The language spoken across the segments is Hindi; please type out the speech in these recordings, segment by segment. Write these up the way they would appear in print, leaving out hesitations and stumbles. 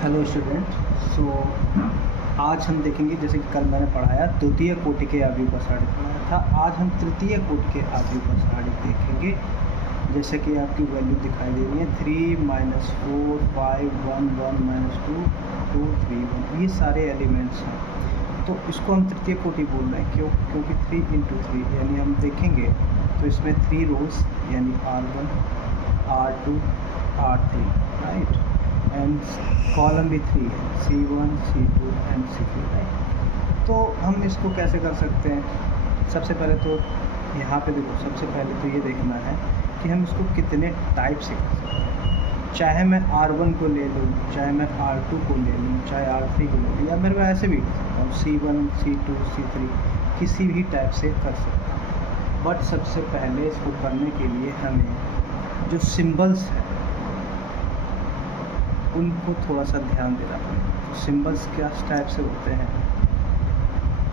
Hello student. सो आज हम देखेंगे, जैसे कि कल मैंने पढ़ाया द्वितीय कोटि के अव्यूपसारणिक पढ़ाया था। आज हम तृतीय कोटि के अव्यूपसारणिक देखेंगे। जैसे कि आपकी वैल्यू दिखाई दे रही है 3 -4 5 1 1 -2 2 3 1, ये सारे एलिमेंट्स हैं। तो इसको हम तृतीय कोटि बोल रहे हैं क्योंकि 3 × 3 यानी हम देखेंगे तो इसमें 3 रोज यानी R1 R2 R3 right, and column भी 3 है C1 C2 and C3 right. तो हम इसको कैसे कर सकते हैं? सबसे पहले तो यहाँ पे देखो, सबसे पहले तो ये देखना है कि हम इसको कितने टाइप से कर सकते हैं। चाहे मैं R1 को ले लूँ, चाहे मैं R2 को ले लूँ, चाहे R3 को ले लूँ, या मेरे को ऐसे भी कर सकता हूँ C1 C2 C3, किसी भी टाइप से कर सकता हूँ। बट सबसे पहले इसको करने के लिए हमें जो सिंबल्स हैं उनको थोड़ा सा ध्यान देना पड़ेगा। तो सिंबल्स क्या टाइप से होते हैं?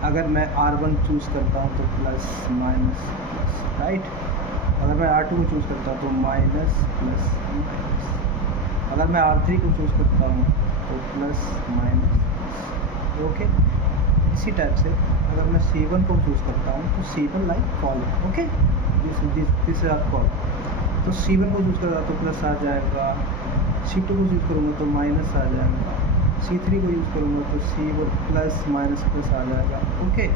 अगर मैं R1 चूज़ करता हूँ तो प्लस माइनस प्लस राइट। अगर मैं R2 को चूज़ करता हूँ तो माइनस प्लस माइनस। अगर मैं R3 को चूज़ करता हूँ तो प्लस माइनस प्लस। ओके, इसी टाइप से अगर मैं C1 को चूज़ करता हूँ तो C1 like column. Okay, this is our column. तो C1 को चूज़ करता तो प्लस आ जाएगा, C2 को यूज़ करूँगा तो माइनस आ जाएगा, C3 को यूज़ करूँगा तो C1 प्लस माइनस प्लस आ जाएगा। ओके,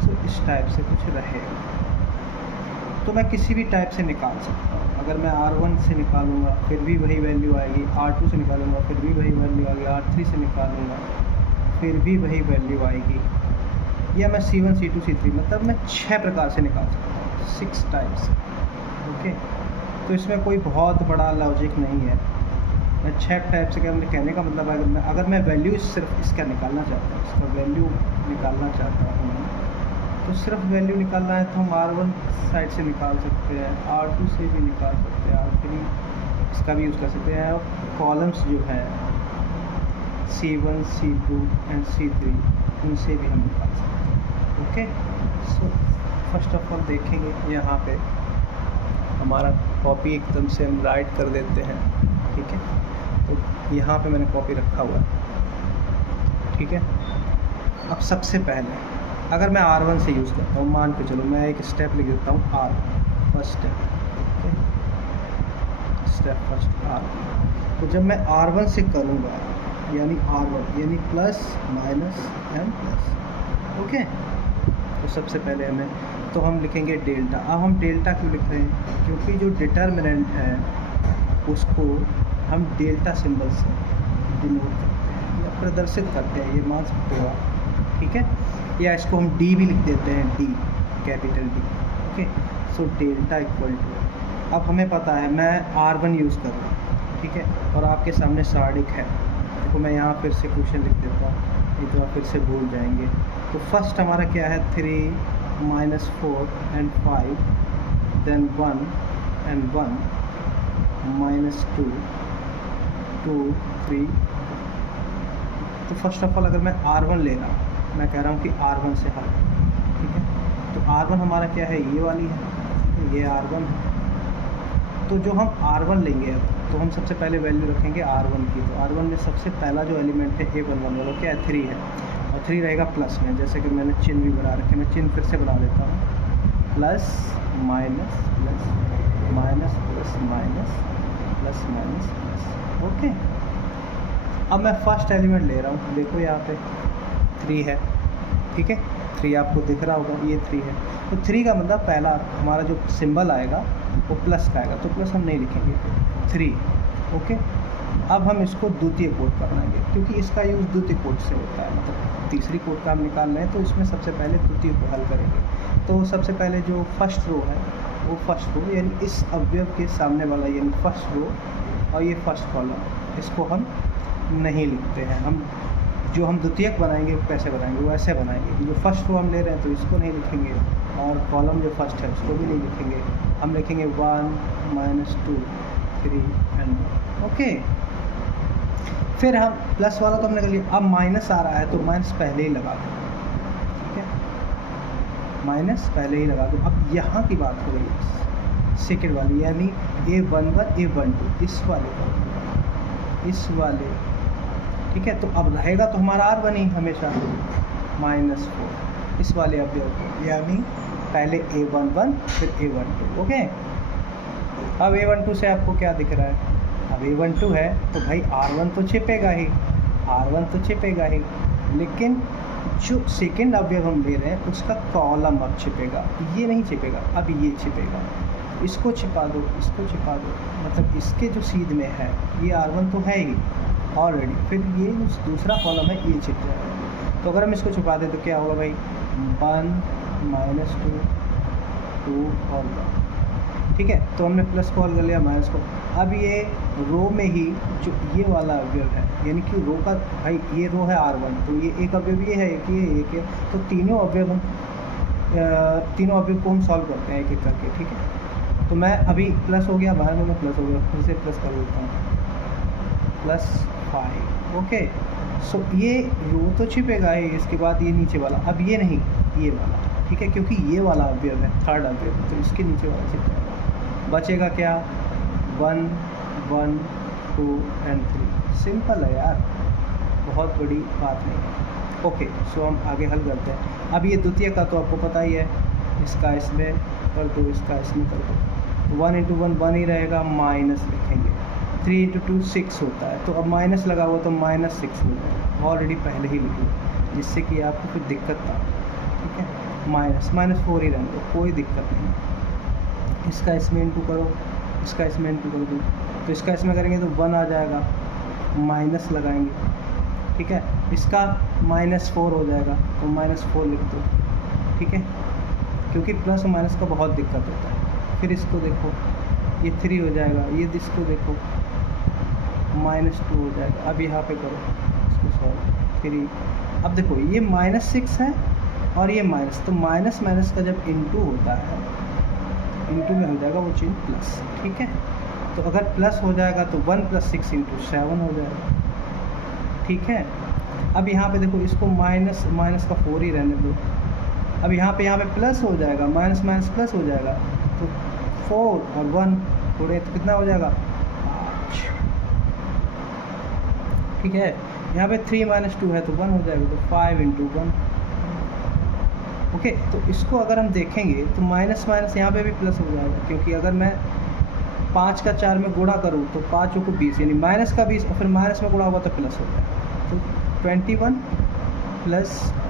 सो इस टाइप से कुछ रहेगा। तो मैं किसी भी टाइप से निकाल सकता हूँ। अगर मैं R1 से निकालूंगा फिर भी वही वैल्यू आएगी, R2 से निकालूंगा फिर भी वही वैल्यू आएगी, R3 से निकालूंगा फिर भी वही वैल्यू आएगी, या मैं C1 C2 C3 मतलब मैं 6 प्रकार से निकाल सकता हूँ, 6 टाइप्स। ओके, तो इसमें कोई बहुत बड़ा लॉजिक नहीं है। मैं 6 टाइप से कहने का मतलब अगर मैं वैल्यू सिर्फ इसका निकालना चाहता हूँ, इसका वैल्यू निकालना चाहता हूँ, तो सिर्फ वैल्यू निकालना है तो हम R1 साइड से निकाल सकते हैं, R2 से भी निकाल सकते हैं, R3 इसका भी यूज़ कर सकते हैं। और कॉलम्स जो है C1 C2 एंड C3 उनसे भी हम निकाल सकते हैं। Okay, so first of all देखेंगे यहाँ पे हमारा कॉपी एकदम से हम राइट कर देते हैं। ठीक है, तो यहाँ पे मैंने कॉपी रखा हुआ है। ठीक है, अब सबसे पहले अगर मैं R1 से यूज़ करता हूँ, मान के चलो मैं एक स्टेप लिख देता हूँ R, first step. Okay, step first R। तो जब मैं R1 से करूँगा यानी R1 यानी plus minus and plus. Okay, तो सबसे पहले हम लिखेंगे डेल्टा। अब हम डेल्टा क्यों लिख रहे हैं? क्योंकि जो डिटर्मिनेंट है उसको हम डेल्टा सिंबल से डिनोट करते हैं या प्रदर्शित करते हैं, ये मान सकते हो आप। ठीक है, या इसको हम डी भी लिख देते हैं, D, capital D. Okay, so delta equal to, अब हमें पता है मैं R1 यूज़ कर रहा हूँ। ठीक है, और आपके सामने सारणिक है। देखो मैं यहाँ फिर से क्वेश्चन लिख देता हूँ, नहीं तो आप फिर से भूल जाएंगे। तो फर्स्ट हमारा क्या है? 3 -4 एंड 5 देन 1 एंड 1 -2 2 3। तो फर्स्ट ऑफ ऑल अगर मैं R1 ले रहा हूँ, मैं कह रहा हूँ कि R1 से हल। ठीक है, तो R1 हमारा क्या है? ये वाली है, ये R1 है। तो जो हम R1 लेंगे अब, तो हम सबसे पहले वैल्यू रखेंगे R1 की। तो R1 में सबसे पहला जो एलिमेंट है A11 वाला क्या है? 3 है, और 3 रहेगा प्लस में। जैसे कि मैंने चिन्ह भी बना रखे, मैं चिन्ह फिर से बना देता हूँ, plus minus plus minus plus minus plus minus plus. Okay, अब मैं फर्स्ट एलिमेंट ले रहा हूँ, देखो यहाँ पे 3 है। ठीक है, 3 आपको दिख रहा होगा, ये 3 है। तो 3 का मतलब पहला हमारा जो सिंबल आएगा वो प्लस का आएगा, तो प्लस हम नहीं लिखेंगे, 3। ओके, अब हम इसको द्वितीय कोट बनाएंगे क्योंकि इसका यूज़ द्वितीय कोट से होता है, मतलब तीसरी कोट का हम निकाल रहे हैं, तो इसमें सबसे पहले द्वितीय को हल करेंगे। तो सबसे पहले जो फर्स्ट रो है वो फर्स्ट रो यानी इस अवयव के सामने वाला यानी फर्स्ट रो, और ये फर्स्ट कॉलम, इसको हम नहीं लिखते हैं। हम जो हम द्वितीयक बनाएंगे कैसे बनाएंगे? वो ऐसे बनाएंगे, जो फर्स्ट रो हम ले रहे हैं तो इसको नहीं लिखेंगे, और कॉलम जो फर्स्ट है उसको भी नहीं लिखेंगे। हम लिखेंगे 1 -2 3 एंड 1। ओके, फिर हम प्लस वाला तो हमने कर लिया, अब माइनस आ रहा है तो माइनस पहले ही लगा दो। ठीक है, माइनस पहले ही लगा दो। अब यहाँ की बात हो रही है सेकेंड वाली यानी A11 A12, इस वाले ठीक है, तो अब रहेगा तो हमारा R1 ही हमेशा -4 इस वाले अवयव को, यानी पहले A11 फिर A12। ओके, अब A12 से आपको क्या दिख रहा है? अब A12 है तो भाई R1 तो छिपेगा ही, R1 तो छिपेगा ही, लेकिन जो सेकेंड अवयव हम ले रहे हैं उसका कॉलम अब छिपेगा, ये नहीं छिपेगा, अब ये छिपेगा। इसको छिपा दो, इसको छिपा दो, मतलब इसके जो सीध में है ये R1 तो है ही ऑलरेडी, फिर ये दूसरा कॉलम है ये छिप जाएगा। तो अगर हम इसको छुपा दें तो क्या होगा भाई? 1 -2 2 और 1। ठीक है, तो हमने प्लस को हल कर लिया, माइनस को। अब ये रो में ही जो ये वाला अवयव है, यानी कि रो का भाई ये रो है R1, तो ये एक अवयव ये है, एक है, तो तीनों अवयव को हम सॉल्व करते हैं एक एक करके। ठीक है, तो मैं अभी प्लस हो गया, बाहर में प्लस हो गया, फिर से प्लस कर देता हूँ, +5। ओके, सो ये रो तो छिपेगा ही, इसके बाद ये नीचे वाला, अब ये नहीं, ये वाला। ठीक है, क्योंकि ये वाला अवयव है थर्ड अवयव, तो इसके नीचे वाला छिप जाएगा। बचेगा क्या? 1 1 2 और 3। सिंपल है यार, बहुत बड़ी बात नहीं है। ओके, सो हम आगे हल करते हैं। अब ये द्वितीय का तो आपको पता ही है, इसका इसमें कर दो, इसका इसमें कर दो, 1 × 1 1 ही रहेगा, माइनस लिखेंगे। 3 × 2 6 होता है, तो अब माइनस लगा हुआ तो -6 हो जाएगा, ऑलरेडी पहले ही लिख लो, जिससे कि आपको फिर दिक्कत ना हो। ठीक है, -4 ही रहने दो, कोई दिक्कत नहीं। इसका इसमें इंटू करो, इसका इसमें इंटू कर दो, तो इसका इसमें करेंगे तो 1 आ जाएगा, माइनस लगाएंगे। ठीक है, इसका -4 हो जाएगा, तो -4 लिख दो। ठीक है, क्योंकि प्लस और माइनस का बहुत दिक्कत होता है। फिर इसको देखो, ये 3 हो जाएगा, ये इसको देखो -2 हो जाएगा। अब यहाँ पे करो इसको सॉल्व, 3। अब देखो ये -6 है और ये माइनस, तो माइनस माइनस का जब इंटू होता है, इंटू में हो जाएगा वो चीज़ प्लस। ठीक है, तो अगर प्लस हो जाएगा तो 1 + 6 × 7 हो जाएगा। ठीक है, अब यहाँ पे देखो, इसको माइनस का 4 ही रहने दो। अब यहाँ पे प्लस हो जाएगा, माइनस प्लस हो जाएगा, तो 4 और 1 थोड़े, तो कितना हो जाएगा? 5। ठीक है, यहाँ पे 3 - 2 है तो 1 हो जाएगा, तो 5 × 1। ओके, तो इसको अगर हम देखेंगे तो माइनस यहाँ पे भी प्लस हो जाएगा, क्योंकि अगर मैं 5 का 4 में गुणा करूँ तो 5 को 20, यानी -20, और फिर माइनस में गुणा होगा तो प्लस हो जाएगा। तो 21 +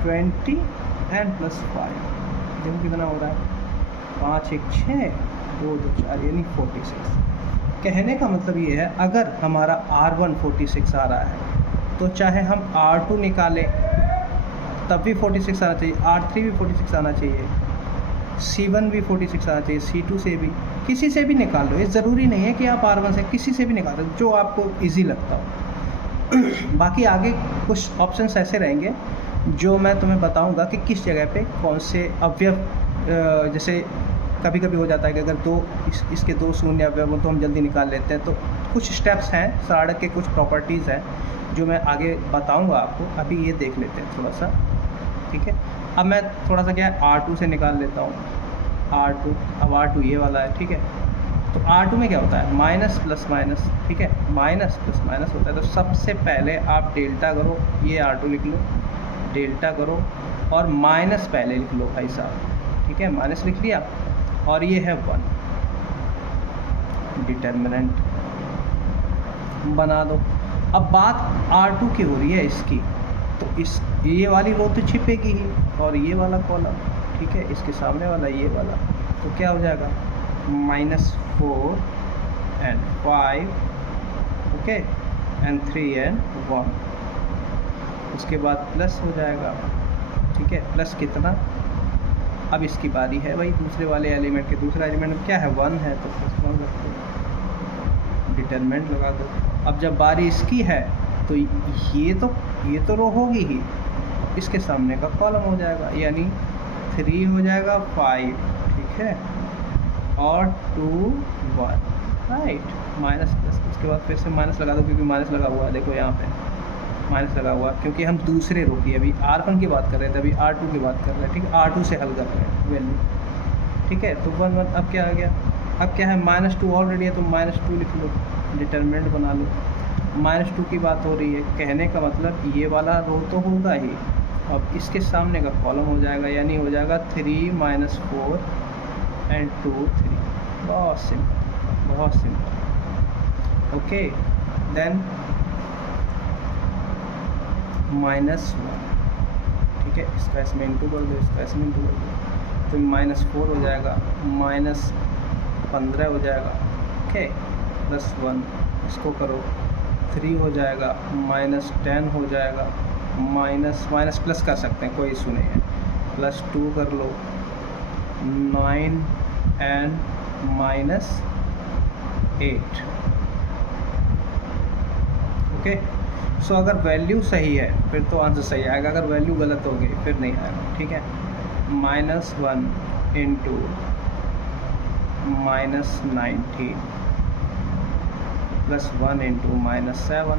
20 और +5, देखो कितना हो रहा है? 5 1 6 2 2 4, यानी 46। कहने का मतलब ये है, अगर हमारा R1 46 आ रहा है तो चाहे हम R2 निकालें तब भी 46 आना चाहिए, R3 भी 46 आना चाहिए, C1 भी 46 आना चाहिए, C2 से भी, किसी से भी निकाल लो। ये ज़रूरी नहीं है कि आप R1 से, किसी से भी निकाल लो जो आपको इजी लगता हो। बाकी आगे कुछ ऑप्शंस ऐसे रहेंगे जो मैं तुम्हें बताऊंगा कि किस जगह पे कौन से अवयव, जैसे कभी कभी हो जाता है कि अगर इसके 2 शून्य अवयव हो तो हम जल्दी निकाल लेते हैं। तो कुछ स्टेप्स हैं, सारड़ के कुछ प्रॉपर्टीज़ हैं जो मैं आगे बताऊंगा आपको। अभी ये देख लेते हैं थोड़ा सा। ठीक है, अब मैं थोड़ा सा क्या है R2 से निकाल लेता हूँ। R2, अब R2 ये वाला है। ठीक है, तो R2 में क्या होता है? Minus plus minus. ठीक है, माइनस प्लस माइनस होता है। तो सबसे पहले आप डेल्टा करो, ये R2 लिख लो, डेल्टा करो और माइनस पहले लिख लो भाई साहब। ठीक है, माइनस लिख लिया और ये है 1, डिटर्मिनेंट बना दो। अब बात R2 की हो रही है इसकी, तो इस ये वाली रो तो छिपेगी ही और ये वाला कॉलम, ठीक है, इसके सामने वाला ये वाला, तो क्या हो जाएगा? -4 and 5, ओके, and 3 and 1। उसके बाद प्लस हो जाएगा। ठीक है, प्लस कितना? अब इसकी बारी है भाई दूसरे वाले एलिमेंट के। दूसरा एलिमेंट क्या है? 1 है, तो +1 रख दो, डिटरमिनेंट लगा दो। अब जब बारी इसकी है तो ये तो रो होगी ही, इसके सामने का कॉलम हो जाएगा, यानी 3 हो जाएगा 5, ठीक है, और 2 1, राइट, माइनस प्लस। उसके बाद फिर से माइनस लगा दो, क्योंकि माइनस लगा हुआ है, देखो यहाँ पे माइनस लगा हुआ है, क्योंकि हम दूसरे रो की, अभी R1 की बात कर रहे थे, अभी R2 की बात कर रहे हैं। ठीक है, R2 से हल कर रहे हैं वैल्यू। ठीक है, तो 1 1, अब क्या आ गया? अब क्या है? -2 ऑलरेडी है, तो -2 लिख लो, डिटरमिनेंट बना लो। -2 की बात हो रही है, कहने का मतलब ये वाला रो तो होगा ही, अब इसके सामने का कॉलम हो जाएगा, यानी हो जाएगा 3 - 4 एंड 2 3। बहुत सिंपल, बहुत सिंपल। ओके, देन -1, ठीक है, इसका इसमें इंटू कर दो, इसका इसमें इंटू कर दो, तो -4 हो जाएगा, -15 हो जाएगा, ओके, +1, इसको करो, 3 हो जाएगा, -10 हो जाएगा, माइनस प्लस कर सकते हैं, कोई इशू नहीं है, +2 कर लो, 9 एंड -8। ओके, सो अगर वैल्यू सही है फिर तो आंसर सही आएगा, अगर वैल्यू गलत हो गई फिर नहीं आएगा, ठीक है। -1 इंटू -19 +1 इंटू -7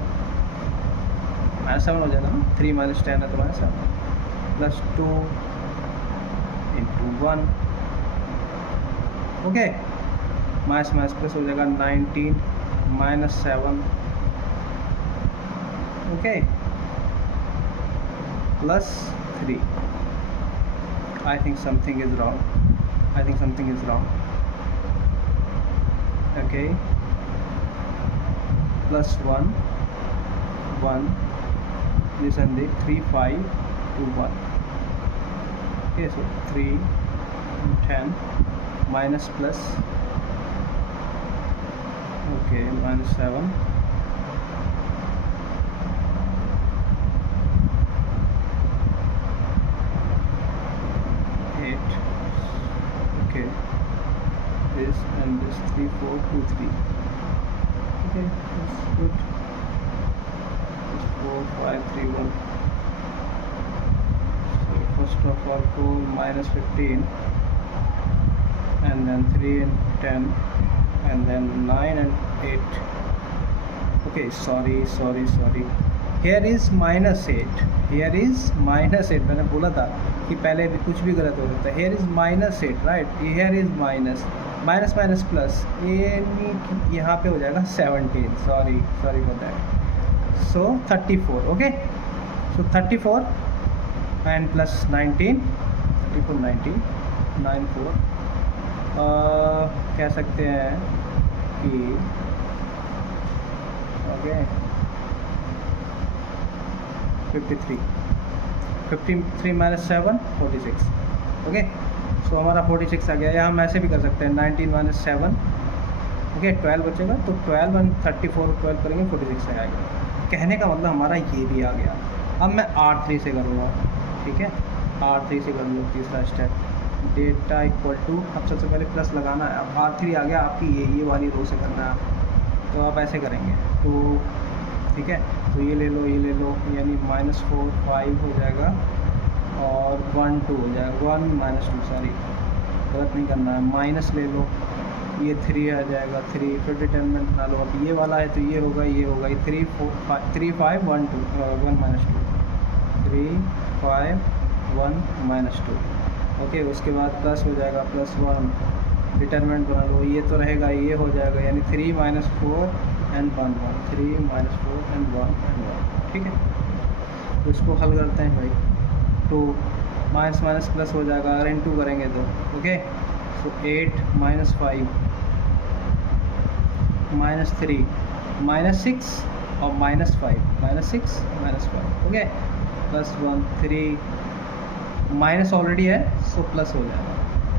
हो जाएगा ना, 3 - 10 है तो -7, +2 इंटू 1, ओके, माइनस प्लस हो जाएगा 19 -7, okay, +3। I think something is wrong. I think something is wrong. Okay, +1 1, this and the 3 5 2 1, okay, so 3 10 minus plus, okay, -7, okay, this and this 3 4 2 3, okay, that's good, it's 4 5 3 1, so first of all 4 -15 and then 3 and 10 and then 9 and 8, okay, sorry, here is -8, here is -8, मैंने बोला था कि पहले भी कुछ भी गलत हो सकता है, here is -8, right, here is minus plus, ये यहाँ पे हो जाएगा 17, sorry for that, so 34, okay, so 34 and plus 19, 34 19 94, कह सकते हैं कि ओके 53 - 7 46, ओके, सो हमारा 46 आ गया, या हम ऐसे भी कर सकते हैं 19 - 7, ओके, 12 बचेगा, तो 12 and 34 12 करेंगे 46 आएगा, कहने का मतलब हमारा ये भी आ गया। अब मैं R3 से करूँगा, ठीक है, R3 से कर लो, तीसरा स्टेप, डेटा इक्वल टू, अब सबसे पहले प्लस लगाना है, अब R3 आ गया आपकी, ये वाली रो से करना है, तो आप ऐसे करेंगे, तो ठीक है, तो ये ले लो, यानी -4 5 हो जाएगा और 1 2 हो जाएगा, 1 - 2, सॉरी गलत नहीं करना है, माइनस ले लो, ये 3 आ जाएगा, 3 फिर डिटरमिनेंट बना लो, अब ये वाला है तो ये होगा, ये 3 5 1 2 1 - 2, 3 5 1 - 2, ओके, उसके बाद प्लस हो जाएगा, +1 डिटरमिनेंट बना लो, ये तो रहेगा, ये हो जाएगा, यानी 3 - 4 एंड 1 1, 3 - 4 एंड 1, ठीक है, तो इसको हल करते हैं भाई, तो माइनस प्लस हो जाएगा, अगर इंटू करेंगे तो, ओके, तो 8 - 5 -3 -6 और -5 -6 -5, ओके, +1 3, माइनस ऑलरेडी है सो प्लस हो जाएगा,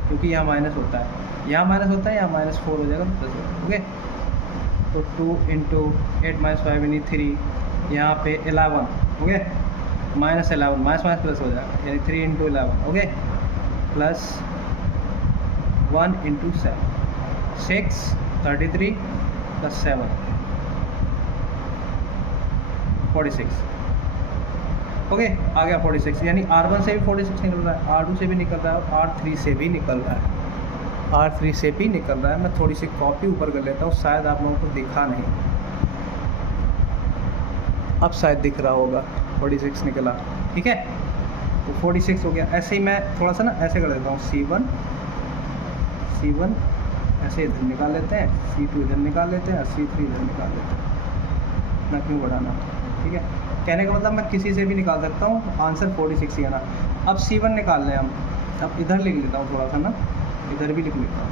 क्योंकि यहाँ माइनस होता है, यहाँ -4 हो जाएगा, प्लस हो जाएगा, ओके, तो 2 इंटू 8 - 5 यानी 3, यहाँ पे 11, ओके, -11 माइनस प्लस हो जाएगा, यानी 3 into 11, okay, plus 1 into 7 6 33 plus 7 46, okay, आ गया 46, यानी R1 से भी 46 निकल रहा है, R2 से भी निकल रहा है और R3 से भी निकल रहा है, R3 से भी निकल रहा है। मैं थोड़ी सी कॉपी ऊपर कर लेता हूँ, शायद आप लोगों को दिखा नहीं, अब शायद दिख रहा होगा, 46 निकला, ठीक है, तो 46 हो गया। ऐसे ही मैं थोड़ा सा ना ऐसे कर देता हूँ, C1 ऐसे इधर निकाल लेते हैं, C2 इधर निकाल लेते हैं और C3 इधर निकाल लेते हैं, इतना क्यों बढ़ाना, ठीक है। कहने का मतलब मैं किसी से भी निकाल सकता हूँ, आंसर 46 ही आना। अब C1 निकाल लें हम। अब इधर लिख लेता हूँ थोड़ा सा ना, इधर भी लिख लेता हूँ।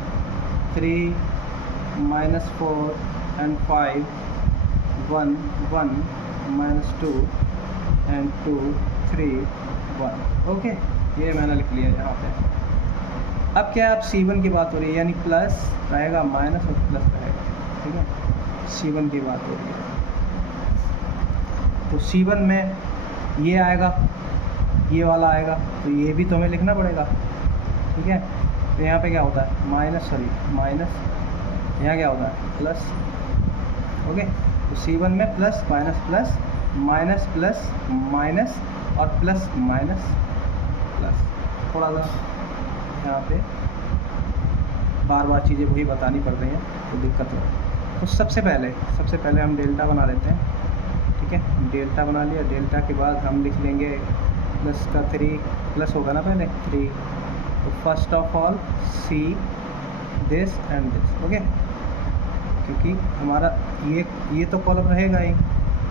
3 -4 and 5 1 1 -2 and 2 3 1। ओके, ये मैंने लिख लिया यहाँ पे। अब क्या है, अब C1 की बात हो रही है, यानी प्लस रहेगा माइनस और प्लस रहेगा, ठीक है। C1 की बात हो रही है तो C1 में ये आएगा, ये वाला आएगा, तो ये भी तो हमें लिखना पड़ेगा, ठीक है। तो यहाँ पे क्या होता है माइनस, यहाँ क्या होता है प्लस, ओके। तो C1 में plus plus minus plus minus और प्लस माइनस प्लस। थोड़ा सा यहाँ पे बार बार चीज़ें वही बतानी पड़ रही हैं तो दिक्कत हो। तो सबसे पहले हम डेल्टा बना लेते हैं, ठीक है। डेल्टा बना लिया, डेल्टा के बाद हम लिख लेंगे प्लस का 3 प्लस होगा ना पहले 3। तो first of all see this and this, okay. क्योंकि हमारा ये तो कॉलम रहेगा ही,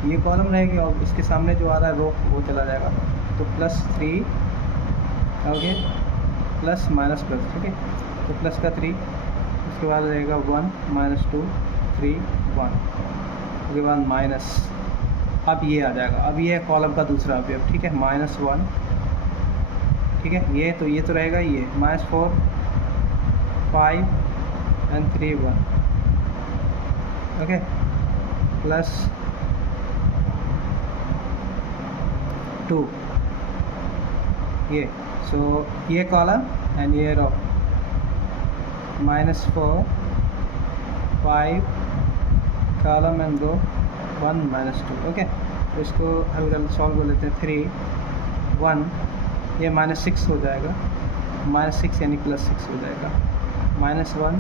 ये कॉलम रहेगी और इसके सामने जो आ रहा है रो वो चला जाएगा। तो +3 ओके, प्लस माइनस प्लस, ठीक है। तो प्लस का 3, उसके बाद रहेगा 1 -2 3 1, उसके बाद माइनस। अब ये आ जाएगा, अब ये है कॉलम का दूसरा अवयव, ठीक है। -1, ठीक है। ये तो रहेगा, ये -4 5 and 3 1, ओके। प्लस 2 ये, सो ये कॉलम एंड ये रो, -4 5 कॉलम एंड रो 1 -2, ओके। तो इसको हल कर सॉल्व कर लेते हैं। 3 1, ये -6 हो जाएगा, -6 यानी +6 हो जाएगा। -1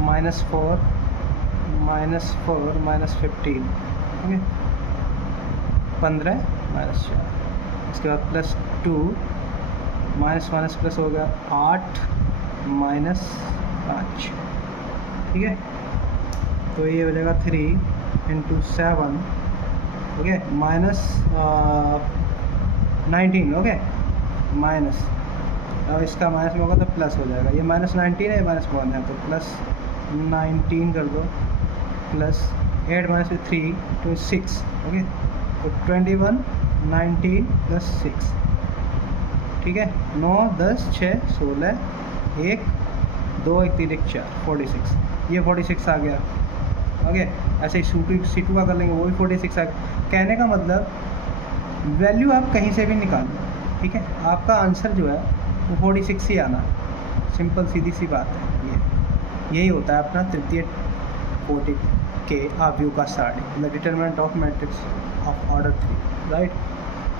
-4 -4 -15, ओके। 15 -4, इसके बाद +2 माइनस प्लस हो गया 8 -5, ठीक है। तो ये हो जाएगा 3 × 7, ओके, -19, ओके। माइनस, अब इसका माइनस में होगा तो प्लस हो जाएगा। ये -19 है, -1 है, तो +19 कर दो, प्लस 8 - 3 26, ओके। तो 21 19 + 6, ठीक है। 9 10 6 16 1 2 1 3 1 4 46, ये 46 आ गया, ओके। ऐसे ही C2 का कर लेंगे, वो भी 46 आ गया। कहने का मतलब वैल्यू आप कहीं से भी निकाल लो, ठीक है, आपका आंसर जो है वो 46 ही आना है। सिंपल सीधी सी बात है। यही होता है अपना तृतीय कोटि के अवयव का सारणी, the determinant of matrix of order 3, right.